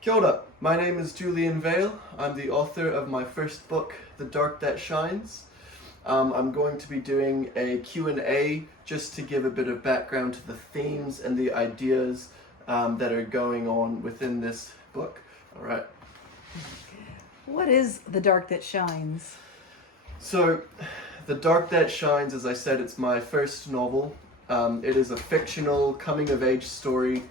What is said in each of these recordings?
Kia ora. My name is Julian Vale. I'm the author of my first book, The Dark That Shines. I'm going to be doing a Q&A just to give a bit of background to the themes and the ideas that are going on within this book. All right. What is The Dark That Shines? So, The Dark That Shines, as I said, it's my first novel. It is a fictional coming-of-age story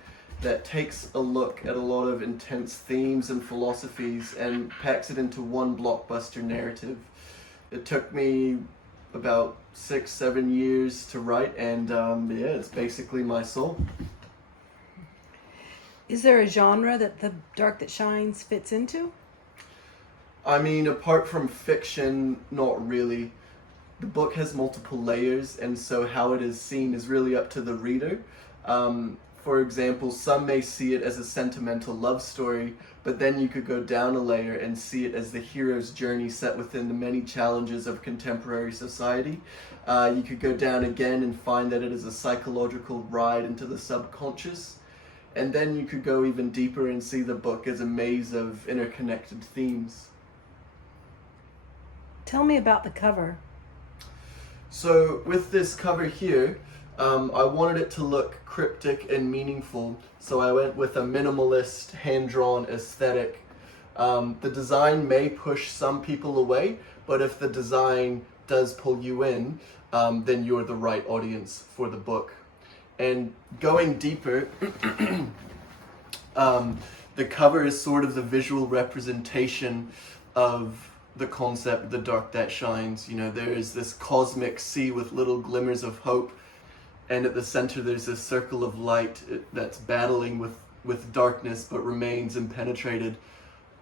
that takes a look at a lot of intense themes and philosophies and packs it into one blockbuster narrative. It took me about 6-7 years to write, and it's basically my soul. Is there a genre that The Dark That Shines fits into? I mean, apart from fiction, not really. The book has multiple layers, and so how it is seen is really up to the reader. For example, some may see it as a sentimental love story, but then you could go down a layer and see it as the hero's journey set within the many challenges of contemporary society. You could go down again and find that it is a psychological ride into the subconscious. And then you could go even deeper and see the book as a maze of interconnected themes. Tell me about the cover. So with this cover here, I wanted it to look cryptic and meaningful, so I went with a minimalist, hand-drawn aesthetic. The design may push some people away, but if the design does pull you in, then you're the right audience for the book. And going deeper, the cover is sort of the visual representation of the concept, the dark that shines. You know, there is this cosmic sea with little glimmers of hope, and at the center there's this circle of light that's battling with darkness but remains impenetrated.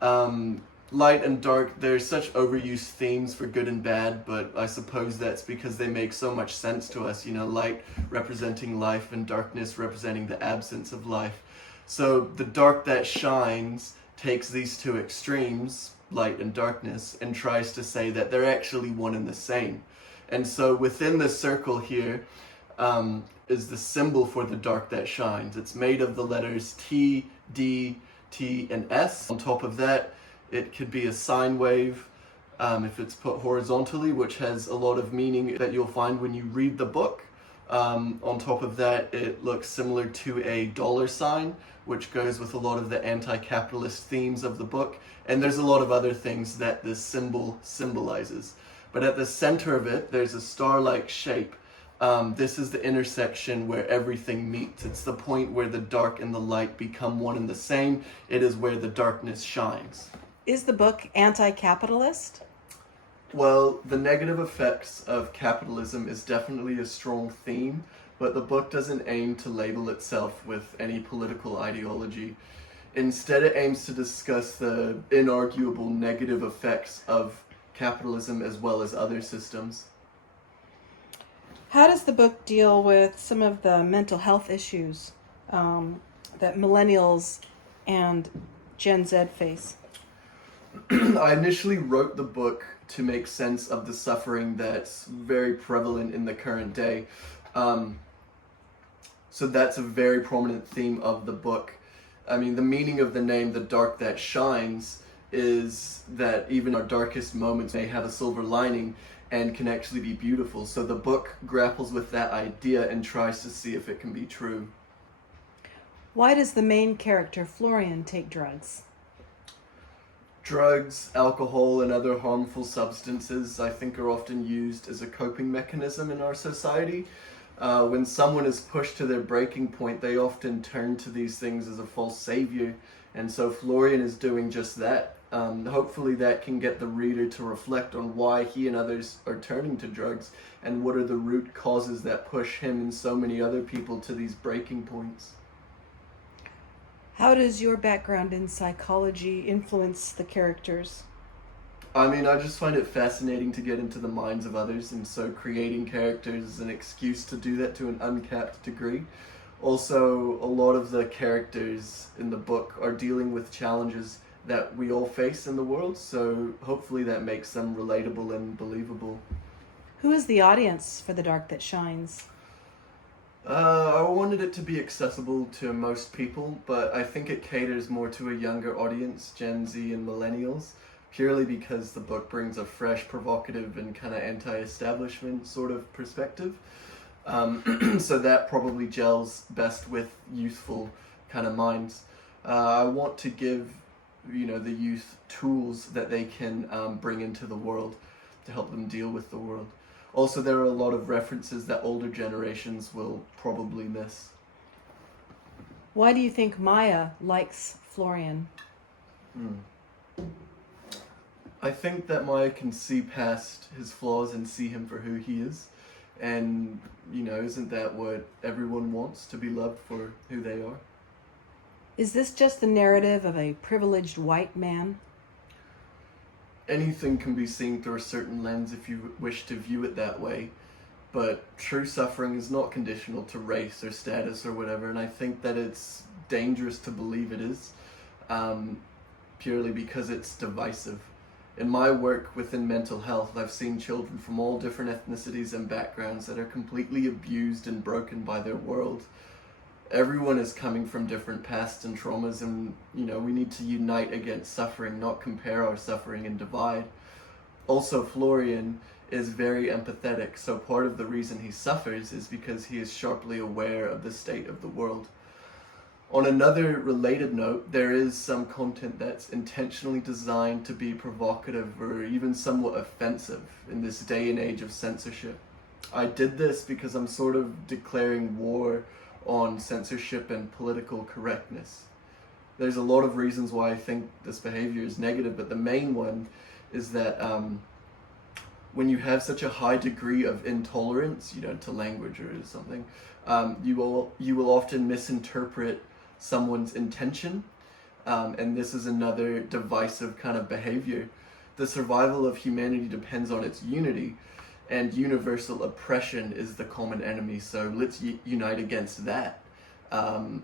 Light and dark, they're such overused themes for good and bad, but I suppose that's because they make so much sense to us. You know, light representing life and darkness representing the absence of life. So the dark that shines takes these two extremes, light and darkness, and tries to say that they're actually one and the same. And so within the circle here is the symbol for the dark that shines. It's made of the letters T, D, T, and S. On top of that, it could be a sine wave if it's put horizontally, which has a lot of meaning that you'll find when you read the book. On top of that, it looks similar to a dollar sign, which goes with a lot of the anti-capitalist themes of the book. And there's a lot of other things that this symbol symbolizes. But at the center of it, there's a star-like shape. This is the intersection where everything meets. It's the point where the dark and the light become one and the same. It is where the darkness shines. Is the book anti-capitalist? Well, the negative effects of capitalism is definitely a strong theme, but the book doesn't aim to label itself with any political ideology. Instead, it aims to discuss the inarguable negative effects of capitalism as well as other systems. How does the book deal with some of the mental health issues that millennials and Gen Z face? I initially wrote the book to make sense of the suffering that's very prevalent in the current day. So that's a very prominent theme of the book. I mean, the meaning of the name, The Dark That Shines, is that even our darkest moments may have a silver lining and can actually be beautiful. So the book grapples with that idea and tries to see if it can be true. Why does the main character, Florian, take drugs? Drugs, alcohol, and other harmful substances, I think, are often used as a coping mechanism in our society. When someone is pushed to their breaking point, they often turn to these things as a false savior. And so Florian is doing just that. Hopefully that can get the reader to reflect on why he and others are turning to drugs and what are the root causes that push him and so many other people to these breaking points. How does your background in psychology influence the characters? I mean, I just find it fascinating to get into the minds of others, and so creating characters is an excuse to do that to an uncapped degree. Also, a lot of the characters in the book are dealing with challenges that we all face in the world, so hopefully that makes them relatable and believable. Who is the audience for The Dark That Shines? I wanted it to be accessible to most people, but I think it caters more to a younger audience, Gen Z and millennials, purely because the book brings a fresh, provocative, and kind of anti-establishment sort of perspective. So that probably gels best with youthful kind of minds. I want to give, the youth tools that they can bring into the world to help them deal with the world. Also, there are a lot of references that older generations will probably miss. Why do you think Maya likes Florian? I think that Maya can see past his flaws and see him for who he is. And, isn't that what everyone wants, to be loved for who they are? Is this just the narrative of a privileged white man? Anything can be seen through a certain lens if you wish to view it that way, but true suffering is not conditional to race or status or whatever, and I think that it's dangerous to believe it is, purely because it's divisive. In my work within mental health, I've seen children from all different ethnicities and backgrounds that are completely abused and broken by their world. Everyone is coming from different pasts and traumas, and we need to unite against suffering, not compare our suffering and divide. Also, Florian is very empathetic, so part of the reason he suffers is because he is sharply aware of the state of the world. On another related note, there is some content that's intentionally designed to be provocative or even somewhat offensive in this day and age of censorship. I did this because I'm sort of declaring war on censorship and political correctness. There's a lot of reasons why I think this behavior is negative, but the main one is that when you have such a high degree of intolerance, to language or something, you will often misinterpret someone's intention, and this is another divisive kind of behavior. The survival of humanity depends on its unity, and universal oppression is the common enemy, so let's unite against that. Come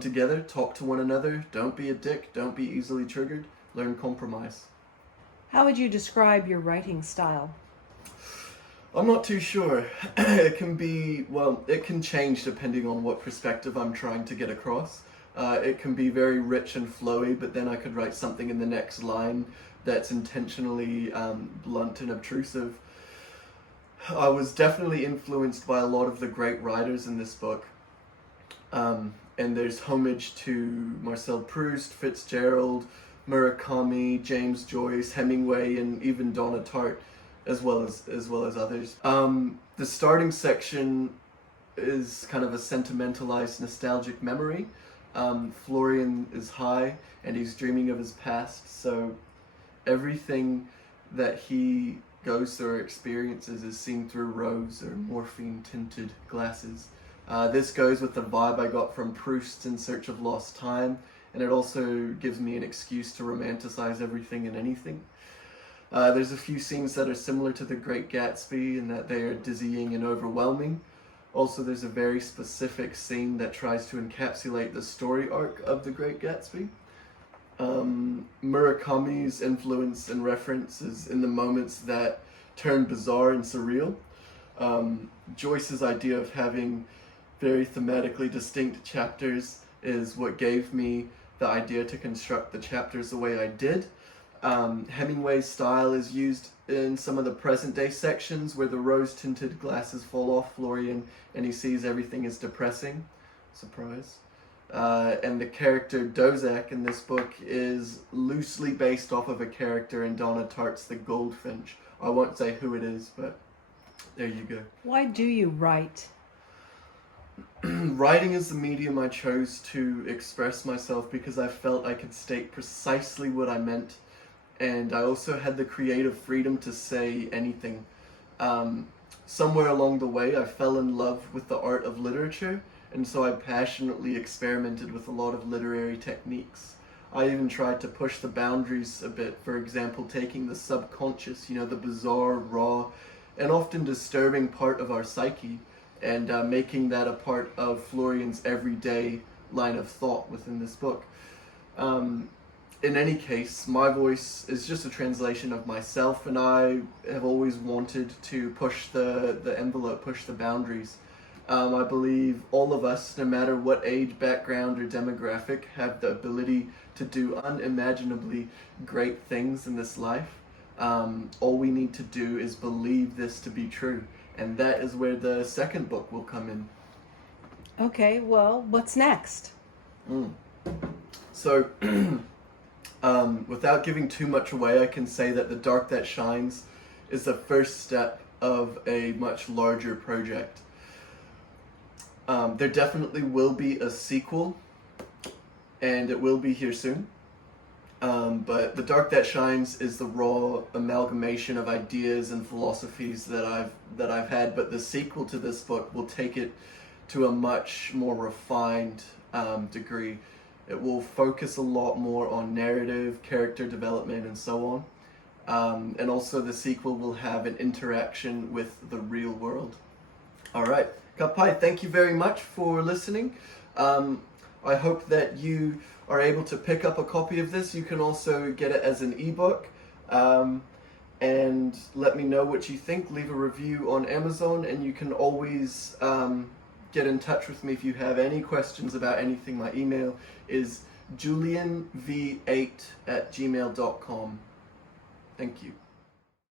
together, talk to one another, don't be a dick, don't be easily triggered, learn compromise. How would you describe your writing style? I'm not too sure. It can change depending on what perspective I'm trying to get across. It can be very rich and flowy, but then I could write something in the next line that's intentionally blunt and obtrusive. I was definitely influenced by a lot of the great writers in this book. And there's homage to Marcel Proust, Fitzgerald, Murakami, James Joyce, Hemingway, and even Donna Tartt, as well as others. The starting section is kind of a sentimentalized, nostalgic memory. Florian is high, and he's dreaming of his past, so everything that he goes through or experiences is seen through rose or morphine-tinted glasses. This goes with the vibe I got from Proust's In Search of Lost Time, and it also gives me an excuse to romanticize everything and anything. There's a few scenes that are similar to The Great Gatsby in that they are dizzying and overwhelming. Also, there's a very specific scene that tries to encapsulate the story arc of The Great Gatsby. Murakami's influence and references in the moments that turn bizarre and surreal. Joyce's idea of having very thematically distinct chapters is what gave me the idea to construct the chapters the way I did. Hemingway's style is used in some of the present-day sections where the rose-tinted glasses fall off Florian and he sees everything as depressing. Surprise. And the character Dozak in this book is loosely based off of a character in Donna Tartt's The Goldfinch. I won't say who it is, but there you go. Why do you write? Writing is the medium I chose to express myself because I felt I could state precisely what I meant, and I also had the creative freedom to say anything. Somewhere along the way, I fell in love with the art of literature, and so I passionately experimented with a lot of literary techniques. I even tried to push the boundaries a bit, for example, taking the subconscious, the bizarre, raw, and often disturbing part of our psyche, and making that a part of Florian's everyday line of thought within this book. In any case, my voice is just a translation of myself, and I have always wanted to push the envelope, push the boundaries. I believe all of us, no matter what age, background, or demographic, have the ability to do unimaginably great things in this life. All we need to do is believe this to be true. And that is where the second book will come in. Okay, well, what's next? So, without giving too much away, I can say that The Dark That Shines is the first step of a much larger project. There definitely will be a sequel, and it will be here soon. But The Dark That Shines is the raw amalgamation of ideas and philosophies that I've had. But the sequel to this book will take it to a much more refined degree. It will focus a lot more on narrative, character development, and so on. And also the sequel will have an interaction with the real world. All right, Kapai, thank you very much for listening. I hope that you are able to pick up a copy of this. You can also get it as an ebook. And let me know what you think. Leave a review on Amazon, and you can always get in touch with me if you have any questions about anything. My email is julianv8@gmail.com. Thank you.